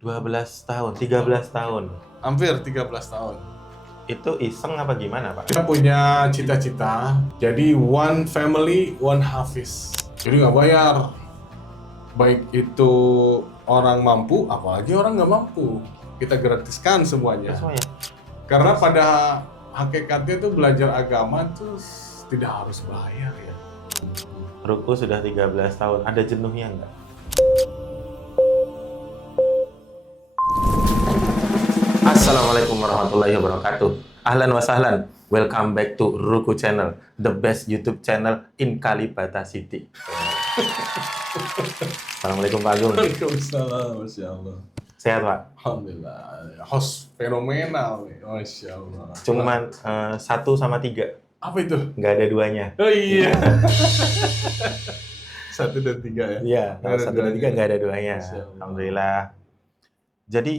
12 tahun, 13 tahun. Hampir 13 tahun. Itu iseng apa gimana, Pak? Kita punya cita-cita, jadi one family, one hafiz. Jadi nggak bayar, baik itu orang mampu, apalagi orang nggak mampu. Kita gratiskan semuanya. Semuanya. Karena pada hakikatnya tuh belajar agama tuh tidak harus bayar ya. Ruku sudah 13 tahun, ada jenuhnya nggak? Assalamualaikum warahmatullahi wabarakatuh. Ahlan wa sahlan. Welcome back to Ruku Channel, the best YouTube channel in Kalibata City. Assalamualaikum Pak Agung. Waalaikumsalam, Masya Allah. Sehat Pak? Alhamdulillah, host fenomenal, Masya Allah. Cuman 1 sama 3, Apa itu? nggak ada duanya. Oh iya. 1 dan 3 ya? Iya, Nggak ada 1 dan 3 duanya. nggak ada duanya. Masya Allah. Alhamdulillah. Jadi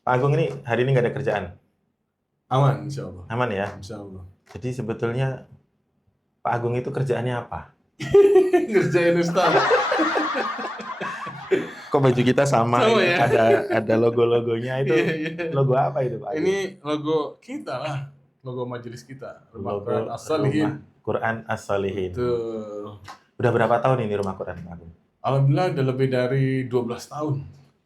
Pak Agung ini hari ini nggak ada kerjaan, Aman, Insya Allah. aman ya? Insya Allah. Jadi sebetulnya Pak Agung itu kerjaannya apa? Ngerjain Ustaz. Kok baju kita sama? Sama ya? Ada logo-logonya itu. Iya, iya. Logo apa itu Pak Agung? Ini logo kita lah, logo majelis kita, Rumah Logo Quran As-Salihin. Rumah Quran As-Salihin. Betul. Udah berapa tahun ini Rumah Quran Pak Agung? Alhamdulillah udah lebih dari 12 tahun.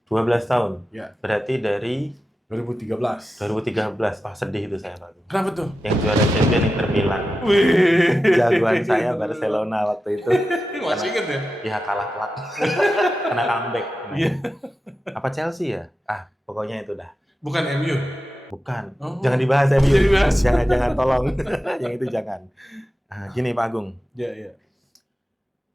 12 tahun. Ya, Berarti dari 2013. 2013. Wah, sedih itu saya Pak Agung. Kenapa tuh? Yang juara champion Inter Milan. Wih. Jagoan saya Barcelona waktu itu. Masih inget ya? Ya kalah telak. Kena comeback. Iya. Apa Chelsea ya? Pokoknya itu dah. Bukan MU. Bukan. Oh. Jangan dibahas MU. Jangan dibahas. Jangan tolong. Yang itu jangan. Gini Pak Agung. Iya, iya.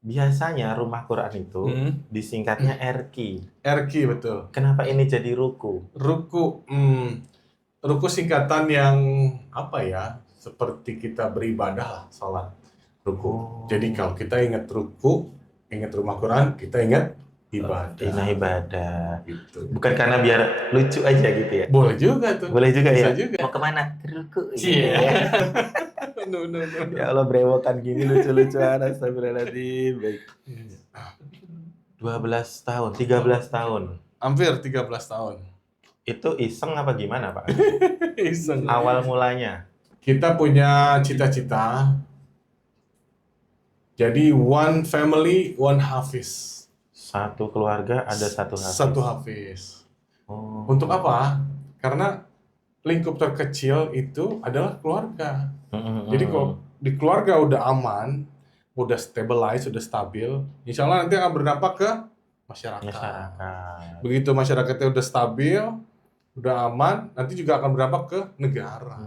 Biasanya Rumah Quran itu disingkatnya RQ. RQ betul. Kenapa ini jadi ruku? Ruku, ruku singkatan yang apa ya? Seperti kita beribadah lah, salat. Ruku. Oh. Jadi kalau kita ingat ruku, ingat Rumah Quran, kita ingat ibadah. Ibadah. Gitu. Bukan karena biar lucu aja gitu ya? Boleh juga tuh. Boleh juga Bisa ya? juga. Mau kemana? Ke ruku. Iya. Ya. No. Ya Allah, brewokan gini lucu-lucuan. Astagfirullahaladzim. Baik. 12 tahun, 13 tahun. Hampir 13 tahun. Itu iseng apa gimana Pak? Iseng. Awal mulanya? Kita punya cita-cita. Jadi one family, one hafiz. Satu keluarga ada satu hafiz. Satu hafiz. Oh. Untuk apa? Karena lingkup terkecil itu adalah keluarga. Jadi kalau di keluarga udah aman, udah stabilize, udah stabil, insya Allah nanti akan berdampak ke masyarakat. Begitu masyarakatnya udah stabil, udah aman, nanti juga akan berdampak ke negara.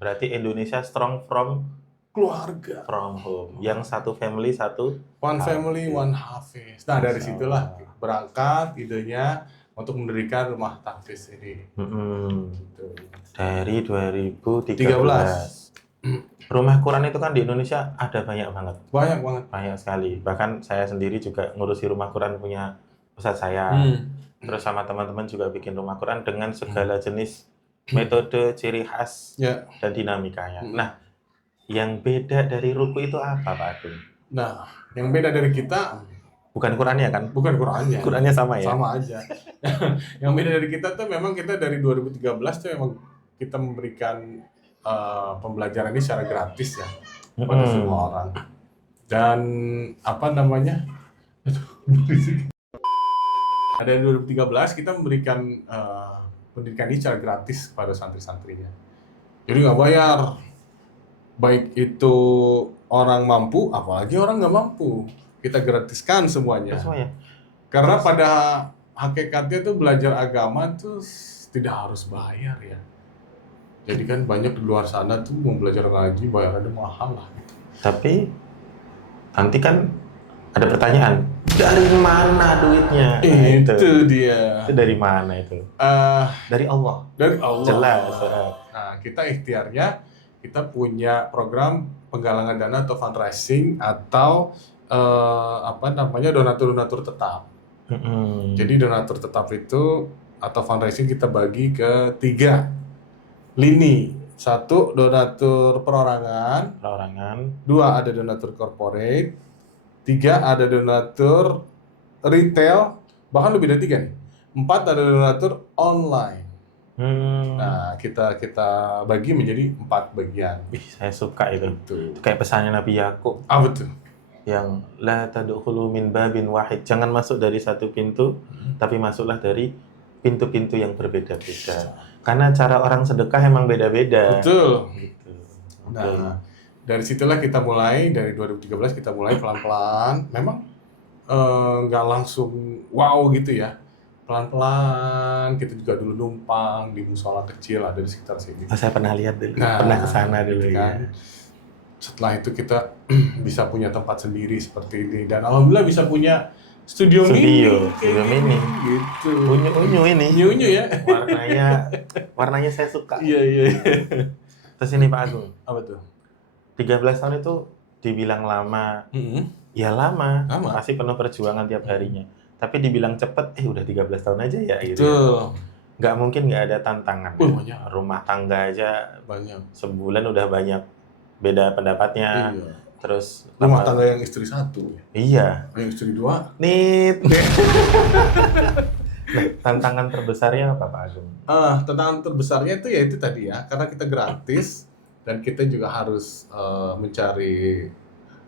Berarti Indonesia strong from Keluarga. home. Yang satu family, satu One family, hafiz. one hafiz. Nah dari Masya situlah Allah. berangkat idenya untuk mendirikan rumah tahfiz ini. Gitu. Dari 2013. 13. Rumah Quran itu kan di Indonesia ada banyak banget. Banyak banget. Banyak sekali. Bahkan saya sendiri juga ngurusi rumah Quran punya ustadz saya. Terus sama teman-teman juga bikin rumah Quran dengan segala jenis metode, ciri khas, Ya. dan dinamikanya. Nah, yang beda dari ruku itu apa Pak Agung? Nah, yang beda dari kita Bukan Qurannya kan? bukan Qurannya. Qurannya sama ya? Sama aja. Yang beda dari kita tuh memang kita dari 2013 tuh memang kita memberikan pembelajaran ini secara gratis ya kepada semua orang. Dan apa namanya? Dari 2013 kita memberikan pendidikan ini secara gratis kepada santri-santrinya. Jadi nggak bayar, baik itu orang mampu, apalagi orang nggak mampu. Kita gratiskan semuanya. Semuanya. Karena pada hakikatnya tuh belajar agama tuh tidak harus bayar ya. Jadi kan banyak di luar sana tuh mau belajar ngaji bayarannya mahal lah. Tapi nanti kan ada pertanyaan, dari mana duitnya? Nah, Itu dia. Itu dari mana itu? Dari Allah. Dari Allah. Jelas. Nah, kita ikhtiarnya kita punya program penggalangan dana atau fundraising atau donatur-donatur tetap. Jadi donatur tetap itu atau fundraising kita bagi ke 3 lini. 1 donatur perorangan, 2 ada donatur corporate, 3 ada donatur retail, bahkan lebih dari 3 nih. 4 ada donatur online. Hmm. Nah, kita bagi menjadi 4 bagian. Saya suka itu. Itu. Kayak pesannya Nabi Yakub. Betul. Yang la tadkhulu min babin wahid. Jangan masuk dari satu pintu, tapi masuklah dari pintu-pintu yang berbeda-beda. Karena cara orang sedekah emang beda-beda. Betul. Gitu. Nah, dari situlah kita mulai, dari 2013 kita mulai pelan-pelan. Memang nggak langsung wow gitu ya. Pelan-pelan, kita juga dulu numpang di musola kecil ada di sekitar sini. Saya pernah lihat dulu, pernah kesana dulu kan. ya. Setelah itu kita bisa punya tempat sendiri seperti ini. Dan alhamdulillah bisa punya studio mini. Gitu. Unyu-unyu ini. Unyu-unyu ya. Warnanya saya suka. Iya. Terus ini Pak Agung. Apa tuh? 13 tahun itu dibilang lama. Ya lama. Masih penuh perjuangan tiap harinya. Tapi dibilang cepet, udah 13 tahun aja ya gitu. Nggak mungkin nggak ada tantangan. Banyak. Rumah tangga aja banyak. Sebulan udah banyak beda pendapatnya. Iya. Terus rumah tangga yang istri 1. Iya. Yang istri 2. Nit. Nah, tantangan terbesarnya apa Pak Agung? Tantangan terbesarnya itu ya itu tadi ya, karena kita gratis dan kita juga harus mencari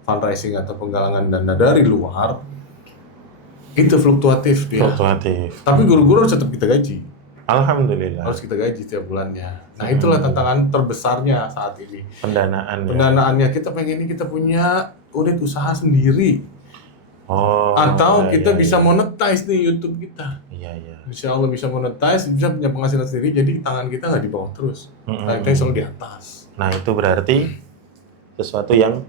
fundraising atau penggalangan dana dari luar. Itu fluktuatif dia. Tapi guru-guru harus tetap kita gaji. Alhamdulillah. Harus kita gaji setiap bulannya. Nah, itulah tantangan terbesarnya saat ini. Pendanaannya kita pengen ini kita punya unit usaha sendiri. Atau kita bisa monetize nih YouTube kita. Iya. Insya Allah bisa monetize, bisa punya penghasilan sendiri. Jadi tangan kita nggak di bawah terus. Kita selalu di atas. Nah, itu berarti sesuatu yang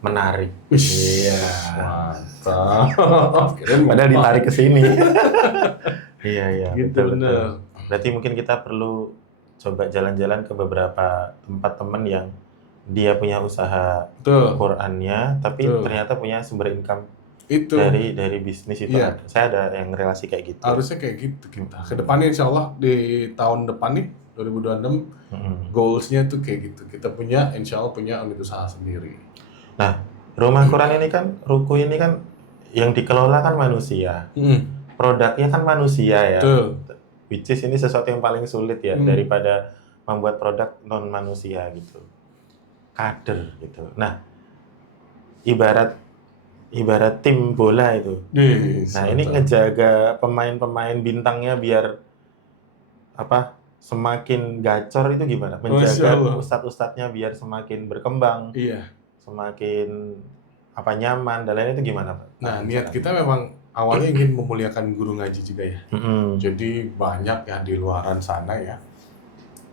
menarik. Iya. Mantap. Padahal ditarik ke sini. Iya. Gitu, betul. Berarti mungkin kita perlu coba jalan-jalan ke beberapa tempat teman yang dia punya usaha Qur'annya, tapi ternyata punya sumber income itu dari bisnis itu. Iya. Saya ada yang relasi kayak gitu. Harusnya kayak gitu kita. Kedepannya insya Allah di tahun depan nih 2026 goalsnya tuh kayak gitu. Kita punya insya Allah punya unit usaha sendiri. Nah, rumah Quran ini kan, ruko ini kan yang dikelola kan manusia. Produknya kan manusia ya. Which is ini sesuatu yang paling sulit ya daripada membuat produk non manusia gitu. Kader gitu. Nah, ibarat tim bola itu. Nah, ini ngejaga pemain-pemain bintangnya biar semakin gacor itu gimana? Menjaga ustadz-ustadznya biar semakin berkembang. Iya. Semakin nyaman dan lain itu gimana Pak? Nah, niat kita memang awalnya ingin memuliakan guru ngaji juga ya. Jadi banyak ya di luaran sana ya.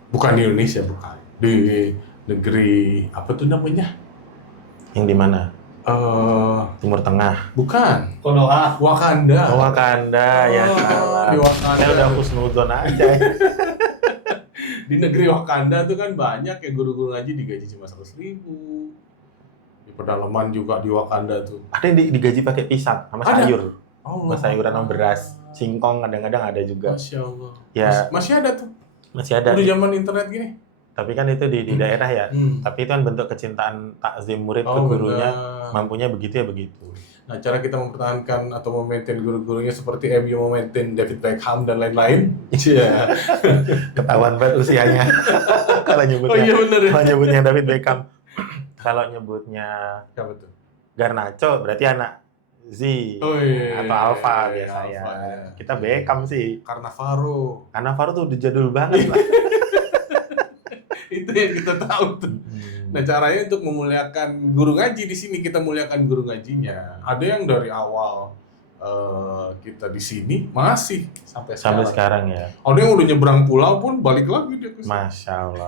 Bukan di Indonesia, bukan. Di negeri apa tuh namanya? Yang di mana? Timur Tengah. Bukan. Konoha. Wakanda. Wakanda ya salah. Di Wakanda. Saya udah husnuzon aja. Di negeri Wakanda tuh kan banyak ya guru-guru ngaji digaji cuma 100.000. Di pedalaman juga di Wakanda tuh. Ada yang digaji pakai pisang sama sayur. Sayuran sama beras, singkong kadang-kadang ada juga. Masya Allah. Ya. Masih ada tuh. Masih ada. Udah zaman internet gini. Tapi kan itu di daerah ya. Tapi itu kan bentuk kecintaan takzim murid ke gurunya. Mampunya begitu ya begitu. Nah, cara kita mempertahankan atau memaintain guru-gurunya seperti MU memaintain David Beckham dan lain-lain. Iya. Ketahuan banget usianya. Kalau nyebutnya. Bener ya. Kalau nyebutnya David Beckham. Kalau nyebutnya apa tuh? Garnacho berarti anak Z atau Alpha biasanya. Alpha, ya. Kita Beckham sih. Cannavaro tuh udah jadul banget lah. Itu yang kita tahu tuh. Nah, caranya untuk memuliakan guru ngaji di sini kita muliakan guru ngajinya. Ada yang dari awal kita di sini masih sampai sekarang ya. Ada yang udah nyebrang pulau pun balik lagi dia ke sini. Masya Allah.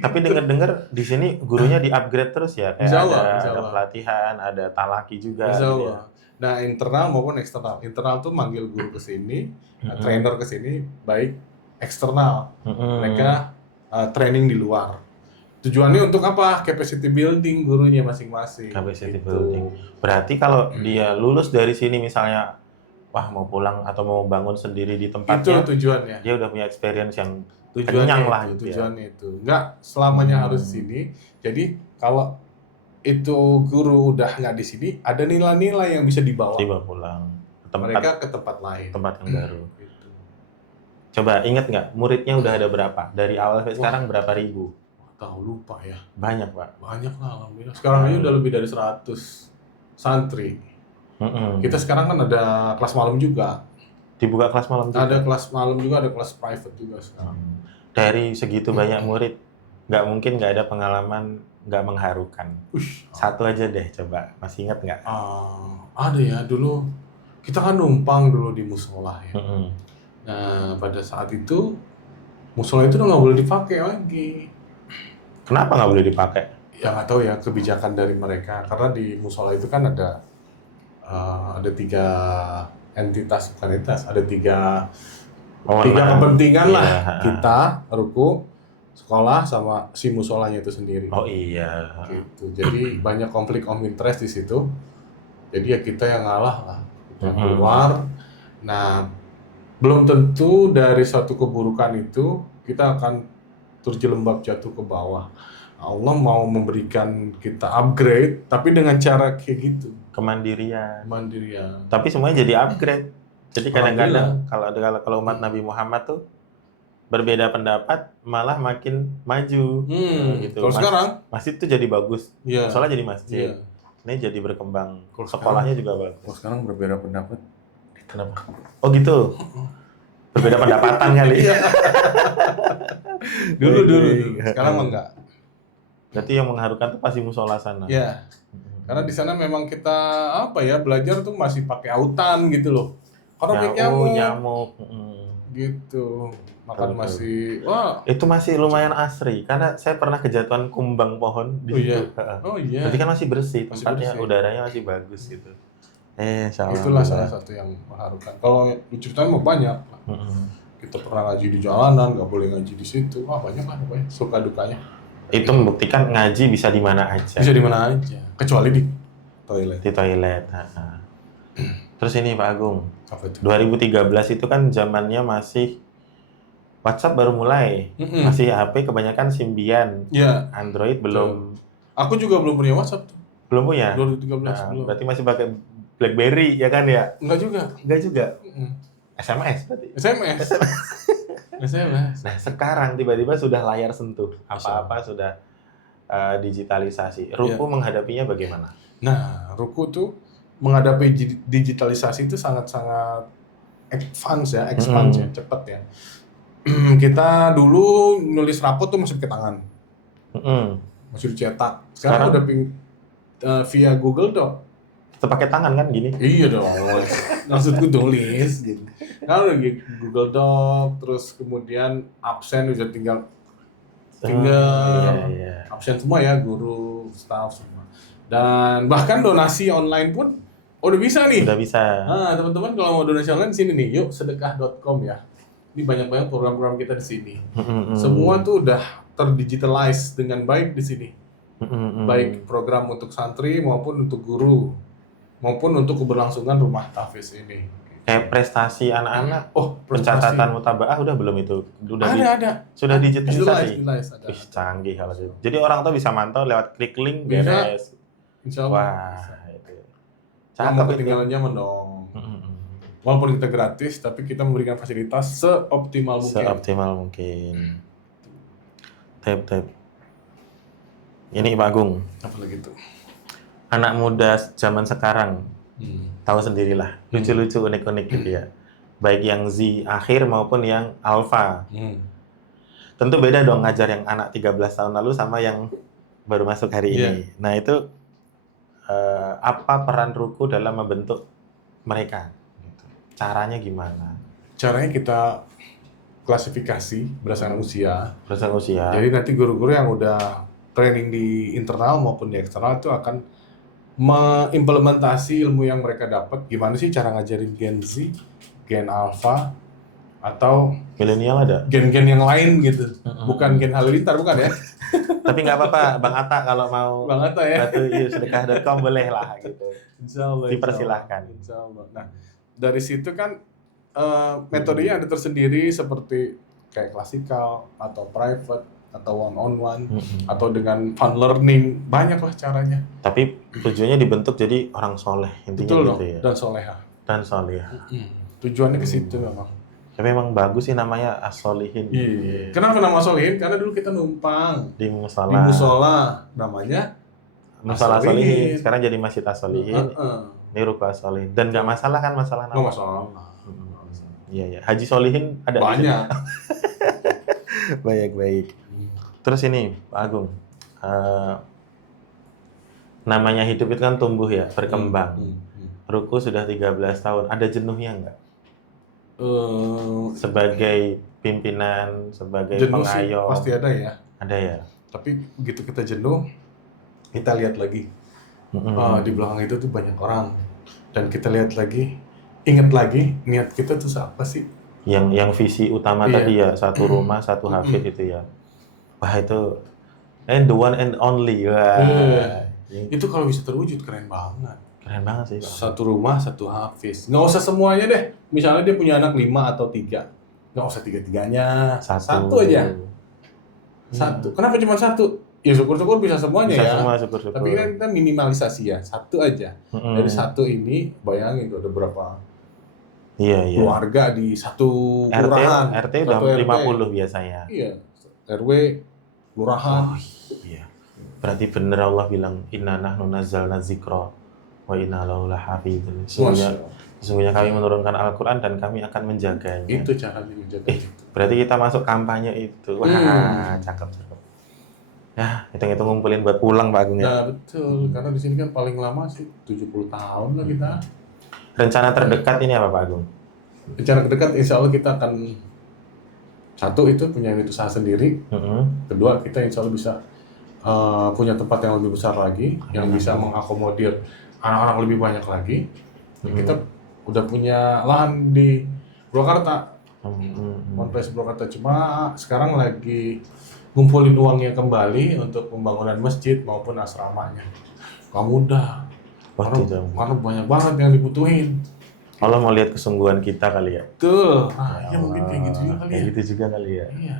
Tapi dengar-dengar di sini gurunya di-upgrade terus ya. Kayak ada pelatihan, ada talaki juga. Insya Allah. Nah, internal maupun eksternal. Internal tuh manggil guru ke sini, trainer ke sini, baik eksternal. Mereka training di luar. Tujuannya untuk apa? Capacity building gurunya masing-masing. Capacity building. Berarti kalau dia lulus dari sini misalnya, mau pulang atau mau bangun sendiri di tempatnya. Itu tujuannya. Dia udah punya experience yang kenyang lah gitu tujuannya itu. Enggak selamanya harus di sini. Jadi kalau itu guru udah nggak di sini, ada nilai-nilai yang bisa dibawa. Dibawa pulang. mereka ke tempat lain. Tempat yang baru. Gitu. Coba ingat nggak muridnya udah ada berapa? Dari awal sampai sekarang berapa ribu? Tahu lupa ya. Banyak, Pak. Banyak lah, alhamdulillah. Sekarang aja udah lebih dari 100 santri. Kita sekarang kan ada kelas malam juga. Dibuka kelas malam juga? Ada kelas malam juga, ada kelas private juga sekarang. Dari segitu banyak murid, nggak mungkin nggak ada pengalaman nggak mengharukan. Satu aja deh, coba. Masih ingat nggak? Ada ya, dulu kita kan numpang dulu di musola ya. Nah, pada saat itu musola itu udah nggak boleh dipakai lagi. Kenapa nggak boleh dipakai? Ya nggak tahu ya, kebijakan dari mereka. Karena di musola itu kan ada 3 entitas, bukan entitas, ada 3 kepentingan lah. Kita, ruku, sekolah, sama si musolanya itu sendiri. Oh iya. Gitu. Jadi banyak konflik of interest di situ. Jadi ya kita yang ngalah lah, kita keluar. Nah, belum tentu dari satu keburukan itu kita akan terjelembab jatuh ke bawah. Allah mau memberikan kita upgrade, tapi dengan cara kayak gitu. Kemandirian. Mandirian. Tapi semuanya jadi upgrade. Jadi kadang-kadang kalau umat Nabi Muhammad tuh berbeda pendapat malah makin maju. Gitu. Kalau sekarang masjid tuh jadi bagus. Soalnya jadi masjid. Ini jadi berkembang. Sekolahnya juga bagus. Kalau sekarang berbeda pendapat. Kenapa? Oh gitu. Berbeda pendapatan kali. Dulu. Sekarang mah enggak. Berarti yang mengharukan tuh pasti musola sana. Iya. Karena di sana memang kita belajar tuh masih pakai autan gitu loh. Karena nyamuk. Gitu. Makan masih itu masih lumayan asri karena saya pernah kejatuhan kumbang pohon di situ. Oh iya. Berarti kan masih bersih tempatnya, udaranya masih bagus gitu. Itulah salah satu yang mengharukan. Kalau ceritain mau banyak. Kita pernah ngaji di jalanan, nggak boleh ngaji di situ. Banyak lah pokoknya. Suka dukanya. Itu membuktikan ngaji bisa di mana aja. Bisa di mana aja, kecuali di toilet. Di toilet. Terus ini Pak Agung. Apa itu? 2013 itu kan zamannya masih WhatsApp baru mulai. Masih HP kebanyakan Symbian. Ya. Android belum. Aku juga belum punya WhatsApp tuh. Belum punya? 2013 belum. Berarti masih pakai BlackBerry ya kan ya? Enggak juga. SMS berarti? SMS. Nah sekarang tiba-tiba sudah layar sentuh, apa-apa sudah digitalisasi. Ruku menghadapinya bagaimana? Nah, Ruku tuh menghadapi digitalisasi itu sangat-sangat advance ya, cepat ya. Kita dulu nulis rapot tuh masih pakai tangan, masih dicetak. Sekarang udah via Google Doc. Tetap pakai tangan kan gini? Iya dong, maksudku tulis gitu. Kalau lagi Google Doc, terus kemudian absen udah tinggal absen semua ya, guru, staff semua. Dan bahkan donasi online pun udah bisa nih. Udah bisa. Nah, teman-teman kalau mau donasi online sini nih, yuk sedekah.com ya. Ini banyak program-program kita di sini. Semua tuh udah terdigitalize dengan baik di sini. Baik program untuk santri maupun untuk guru, maupun untuk keberlangsungan rumah tahfiz ini. Kayak prestasi anak-anak, pencatatan mutabaah udah belum itu? Ada. Sudah digitalisasi? Ada. Canggih kalau gitu. Jadi orang tuh bisa mantau lewat klik link, beres. Insya Allah. Wah, itu. Cakep ketinggalan zaman dong. Walaupun kita gratis, tapi kita memberikan fasilitas seoptimal mungkin. Tap. Ini Pak Agung. Apa lagi tuh? Anak muda zaman sekarang, tahu sendirilah, lucu-lucu, unik-unik gitu ya. Baik yang Z akhir maupun yang alpha. Tentu beda dong ngajar yang anak 13 tahun lalu sama yang baru masuk hari ini. Nah itu, apa peran Ruku dalam membentuk mereka? Caranya gimana? Caranya kita klasifikasi berdasarkan usia. Jadi nanti guru-guru yang udah training di internal maupun di eksternal itu akan mengimplementasi ilmu yang mereka dapat. Gimana sih cara ngajarin Gen Z, Gen Alpha, atau milenial ada? Gen-gen yang lain gitu. Bukan Gen Halilintar, bukan ya? Tapi nggak apa-apa, Bang Atta kalau mau Bang Atta ya. sedekah.com boleh lah gitu. Insyaallah. Dipersilahkan. Insyaallah. Nah, dari situ kan metodenya ada tersendiri seperti kayak klasikal atau private atau one-on-one atau dengan fun learning, banyaklah caranya. Tapi tujuannya dibentuk jadi orang soleh intinya. Betul gitu ya. Dan soleha. dan solih. Tujuannya ke situ memang. Tapi memang bagus sih namanya As-Solihin. Iya. Kenapa nama Solihin? Karena dulu kita numpang Di di musola. musola, namanya Musola Solihin. Sekarang jadi Masjid As-Solihin. Ini Ruko As-Solihin. Dan nggak masalah kan masalah nama? Nggak masalah. Iya, iya. Haji Solihin ada di sini. Banyak. Baik. Terus ini, Pak Agung. Namanya hidup itu kan tumbuh ya, berkembang. Ruko sudah 13 tahun. Ada jenuhnya nggak? Sebagai pimpinan, sebagai Jenuh pengayom. sih pasti ada ya. Ada ya. Tapi begitu kita jenuh, kita lihat lagi. Di belakang itu tuh banyak orang. Dan kita lihat lagi, ingat lagi, niat kita tuh apa sih? Yang visi utama tadi ya, satu rumah, satu hafid itu ya. Wah itu, the one and only. Wah. Itu kalau bisa terwujud keren banget. Keren banget sih. Satu rumah, satu hafiz. Nggak usah semuanya deh. Misalnya dia punya anak 5 atau 3. Nggak usah 3-3-nya. Satu aja. Satu. Kenapa cuma satu? Ya syukur-syukur bisa semuanya bisa ya. Semua, syukur-syukur. Tapi kan kita minimalisasi ya. Satu aja. Dari satu ini, bayangin tuh ada berapa keluarga di satu kelurahan. RT udah 50 biasanya. Iya. RW, kelurahan. Iya. Berarti bener Allah bilang, Inna nahnu nazzalna dzikra wa inna lahu lahafidun. Sesungguhnya kami menurunkan Al-Quran dan kami akan menjaganya. Itu cara menjaga. Berarti kita masuk kampanye itu. Wah, cakep. Ya, hitung-hitung ngumpulin buat pulang Pak Agung ya. Nah, betul. Karena di sini kan paling lama sih 70 tahun lah kita. Rencana terdekat ini apa Pak Agung? Rencana terdekat insya Allah kita akan satu itu punya unit usaha sendiri. Kedua kita insya Allah bisa punya tempat yang lebih besar lagi, yang bisa mengakomodir anak-anak lebih banyak lagi. Kita udah punya lahan di Purwakarta, Ponpes Purwakarta, cuma sekarang lagi ngumpulin uangnya kembali untuk pembangunan masjid maupun asramanya. Kamu udah, karena banyak banget yang dibutuhin. Allah mau lihat kesungguhan kita kali ya. Betul. Ya mungkin kayak gitu juga kali ya. Kayak gitu juga kali ya. Iya.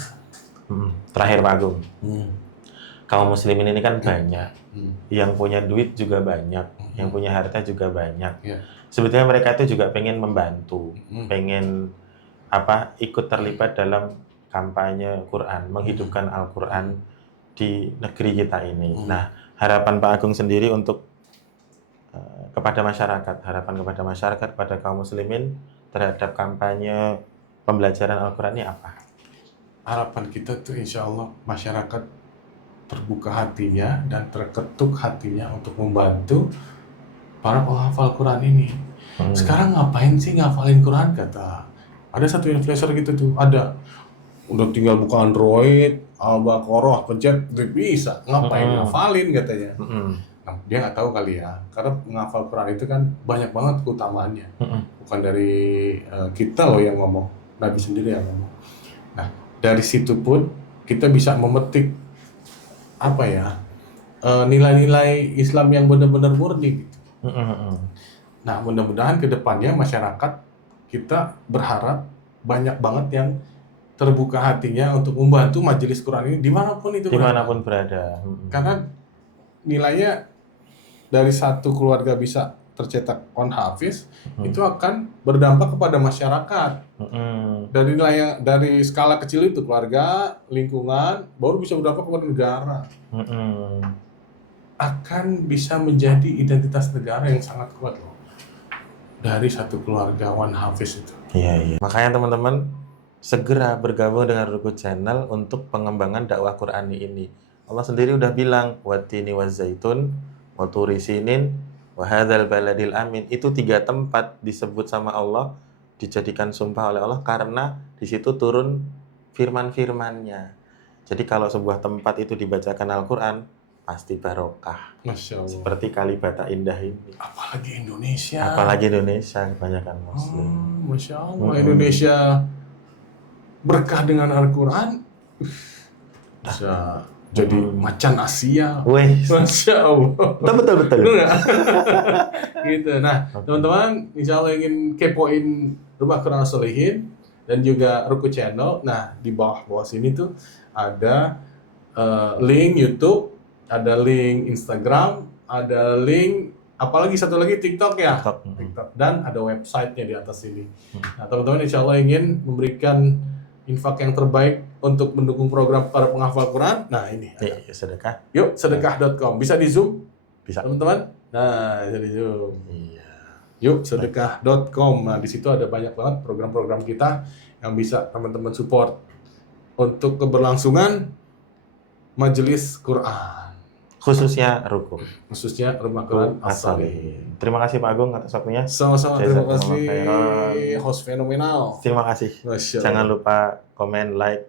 Terakhir Pak Agung. Kaum muslimin ini kan banyak. Yang punya duit juga banyak, yang punya harta juga banyak. Sebetulnya mereka itu juga pengen membantu, pengen ikut terlibat dalam kampanye Quran, menghidupkan Al-Quran di negeri kita ini. Nah, harapan Pak Agung sendiri untuk kepada masyarakat, kepada kaum muslimin terhadap kampanye pembelajaran Al-Quran ini apa? Harapan kita tuh insya Allah masyarakat terbuka hatinya dan terketuk hatinya untuk membantu para penghafal Quran ini. Sekarang ngapain sih ngafalin Quran, kata ada satu influencer gitu tuh, ada udah tinggal buka Android, Al-Baqarah, pencet bisa, ngapain ngafalin katanya. Nah, dia nggak tahu kali ya, karena menghafal Quran itu kan banyak banget keutamaannya. Bukan dari kita loh yang ngomong, Nabi sendiri yang ngomong. Nah, dari situ pun kita bisa memetik nilai-nilai Islam yang benar-benar murni gitu. Nah, mudah-mudahan ke depannya masyarakat kita berharap banyak banget yang terbuka hatinya untuk membantu majelis Quran ini dimanapun berada. Karena nilainya dari satu keluarga bisa tercetak on hafiz, itu akan berdampak kepada masyarakat. Dari skala kecil itu keluarga, lingkungan, baru bisa berdampak kepada negara. Akan bisa menjadi identitas negara yang sangat kuat loh. Dari satu keluarga one hafiz itu. Iya. Makanya teman-teman segera bergabung dengan Ruko Channel untuk pengembangan dakwah Qurani ini. Allah sendiri udah bilang, watini wazaitun, waturi sinin, wahadzal baladil amin. Itu 3 tempat disebut sama Allah, dijadikan sumpah oleh Allah karena di situ turun firman-firmannya. Jadi kalau sebuah tempat itu dibacakan Al-Quran, pasti barokah. Masya Allah. Seperti Kalibata Indah ini. Apalagi Indonesia, kebanyakan Muslim. Masya Allah, Indonesia berkah dengan Al-Quran. Bisa jadi macan Asia. Masya Allah. Betul. Gitu. Nah, teman-teman, insya Allah ingin kepoin Rumah Quran As-Solihin dan juga Ruko Channel. Nah, di bawah sini tuh ada link YouTube, ada link Instagram, ada link Apalagi satu lagi TikTok ya. TikTok. Dan ada websitenya di atas ini. Nah, teman-teman insya Allah ingin memberikan infak yang terbaik untuk mendukung program para penghafal Quran. Nah, ini. Sedekah. Yuk, sedekah.com. Bisa di Zoom? Bisa. Teman-teman? Nah, bisa di Zoom. Iya. Yuk, sedekah.com. Nah, di situ ada banyak banget program-program kita yang bisa teman-teman support untuk keberlangsungan majelis Quran. Khususnya ruku. Khususnya Rumah Quran As-Shalihin. Terima kasih Pak Agung atas waktunya. Sama-sama, terima kasih. Host fenomenal. Terima kasih. Jangan lupa komen, like,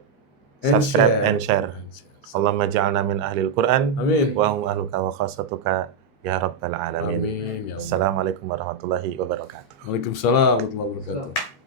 subscribe, and share. Allahumma ja'alna min ahlil Quran. Amin. Wa hum ahluka wa khasatuka ya rabbal alamin. Amin. Assalamualaikum warahmatullahi wabarakatuh. Waalaikumsalam warahmatullahi wabarakatuh.